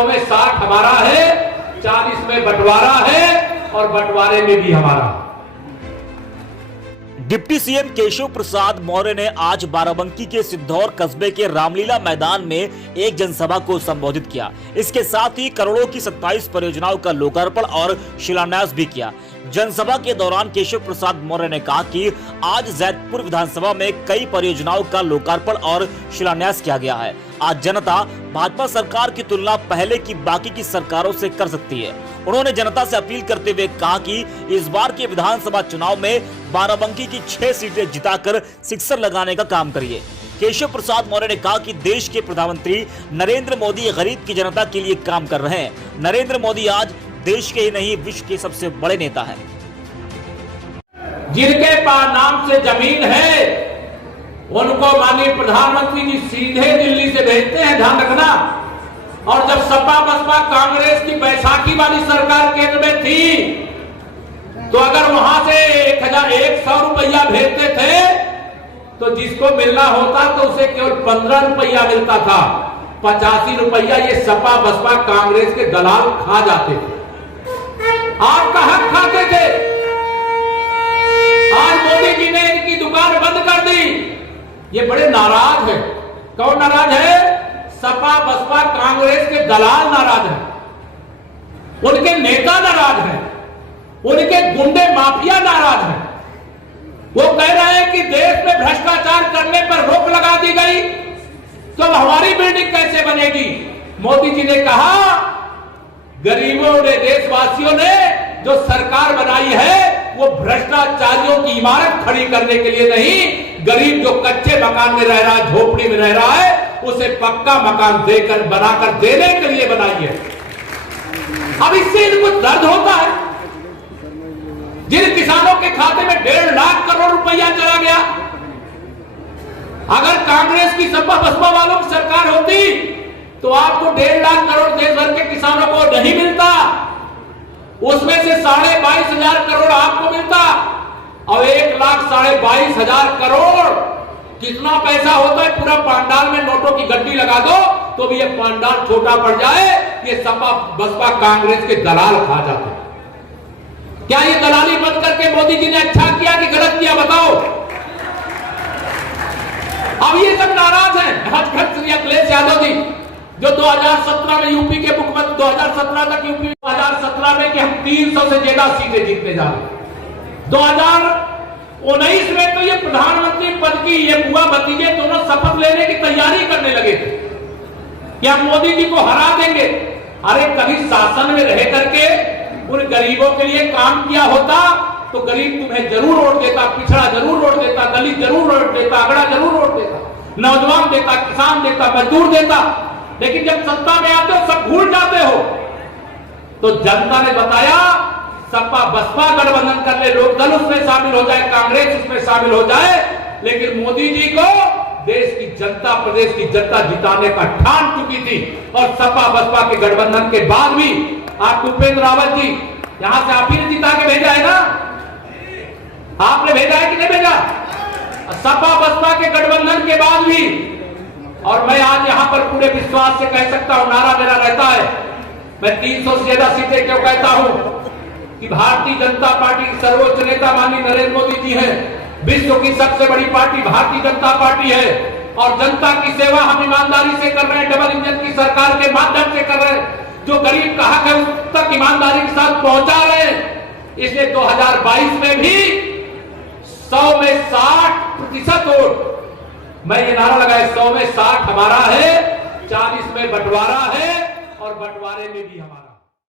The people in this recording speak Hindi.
100 में 60 हमारा है, 40 में बंटवारा है और बंटवारे में भी हमारा। डिप्टी सीएम केशव प्रसाद मौर्य ने आज बाराबंकी के सिद्धौर कस्बे के रामलीला मैदान में एक जनसभा को संबोधित किया। इसके साथ ही करोड़ों की 27 परियोजनाओं का लोकार्पण और शिलान्यास भी किया। जनसभा के दौरान केशव प्रसाद मौर्य ने कहा कि आज जैतपुर विधानसभा में कई परियोजनाओं का लोकार्पण और शिलान्यास किया गया है। आज जनता भाजपा सरकार की तुलना पहले की बाकी की सरकारों से कर सकती है। उन्होंने जनता से अपील करते हुए कहा कि इस बार के विधानसभा चुनाव में बाराबंकी की 6 सीटें जिताकर सिक्सर लगाने का काम करिए। केशव प्रसाद मौर्य ने कहा कि देश के प्रधानमंत्री नरेंद्र मोदी गरीब की जनता के लिए काम कर रहे हैं। नरेंद्र मोदी आज देश के ही नहीं विश्व के सबसे बड़े नेता हैं। जिनके पास नाम से जमीन है उनको माननीय प्रधानमंत्री जी सीधे दिल्ली से भेजते हैं, ध्यान रखना। और जब सपा बसपा कांग्रेस की बैसाखी वाली सरकार केंद्र में थी तो अगर वहां से 1,100 रुपया भेजते थे तो जिसको मिलना होता तो उसे केवल 15 रुपया मिलता था। 85 रुपया ये सपा बसपा कांग्रेस के दलाल खा जाते थे, आपका हक खाते थे। आज मोदी जी ने इनकी दुकान बंद कर दी, ये बड़े नाराज है। कौन नाराज है? सपा बसपा कांग्रेस के दलाल नाराज हैं, उनके नेता नाराज हैं, उनके गुंडे माफिया नाराज हैं। वो कह रहे हैं कि देश में भ्रष्टाचार करने पर रोक लगा दी गई तो अब हमारी बिल्डिंग कैसे बनेगी। मोदी जी ने कहा गरीबों ने, देशवासियों ने जो सरकार बनाई है वो भ्रष्टाचारियों की इमारत खड़ी करने के लिए नहीं, गरीब जो कच्चे मकान में रह रहा है, झोपड़ी में रह रहा है, उसे पक्का मकान देकर बनाकर देने के लिए बनाई है। अब इससे इनको दर्द होता है। जिन किसानों के खाते में 1.5 लाख करोड़ रुपया चला गया, अगर कांग्रेस की सपा बसपा वालों की सरकार होती तो आपको 1.5 लाख करोड़ देश भर के किसानों को नहीं मिलता, उसमें से 22,500 करोड़ आपको मिलता और 1,22,500 करोड़ कितना पैसा होता है? पूरा पंडाल में नोटों की गड्डी लगा दो तो भी ये पंडाल छोटा पड़ जाए। ये सपा बसपा कांग्रेस के दलाल खा जाते हैं। क्या ये दलाली बंद करके मोदी जी ने अच्छा किया कि गलत किया, बताओ। अब ये सब नाराज हैं। आज श्री अखिलेश यादव जी जो 2017 में यूपी के मुख्यमंत्री, 2017 तक यूपी, 2017 में कि हम 300 से ज्यादा सीटें जीतने जा रहे हैं। 2019 में तो ये प्रधानमंत्री पद की ये बुआ भतीजे दोनों शपथ लेने की तैयारी करने लगे थे कि हम मोदी जी को हरा देंगे। अरे कभी शासन में रह करके उन गरीबों के लिए काम किया होता तो गरीब तुम्हें जरूर वोट देता, पिछड़ा जरूर वोट देता, दलित जरूर वोट देता, अगड़ा जरूर वोट देता, नौजवान देता, किसान देता, मजदूर देता। लेकिन जब सत्ता में आते हो सब भूल जाते हो। तो जनता ने बताया सपा बसपा गठबंधन कर ले, लोक दल उसमें शामिल हो जाए, कांग्रेस उसमें शामिल हो जाए, लेकिन मोदी जी को देश की जनता, प्रदेश की जनता जिताने का ठान चुकी थी। और सपा बसपा के गठबंधन के बाद भी आप उपेंद्र रावत जी यहां से आप ही ने जिता के भेजा है ना, आपने भेजा है कि नहीं भेजा? सपा बसपा के गठबंधन के बाद भी, और मैं आज यहां पर पूरे विश्वास से कह सकता हूं, नारा मेरा रहता है, मैं 300 से ज्यादा सीटें क्यों कहता हूं कि भारतीय जनता पार्टी के सर्वोच्च नेता माननीय नरेंद्र मोदी जी हैं। विश्व की सबसे बड़ी पार्टी भारतीय जनता पार्टी है और जनता की सेवा हम ईमानदारी से कर रहे हैं, डबल इंजन की सरकार के माध्यम से कर रहे हैं। जो गरीब का हक है उस तक ईमानदारी के साथ पहुंचा रहे हैं। इसलिए 2022 में भी 100 में 60% वोट, मैं ये नारा लगाया 100 में 60 हमारा है, 40 में बंटवारा है और बंटवारे में भी हमारा।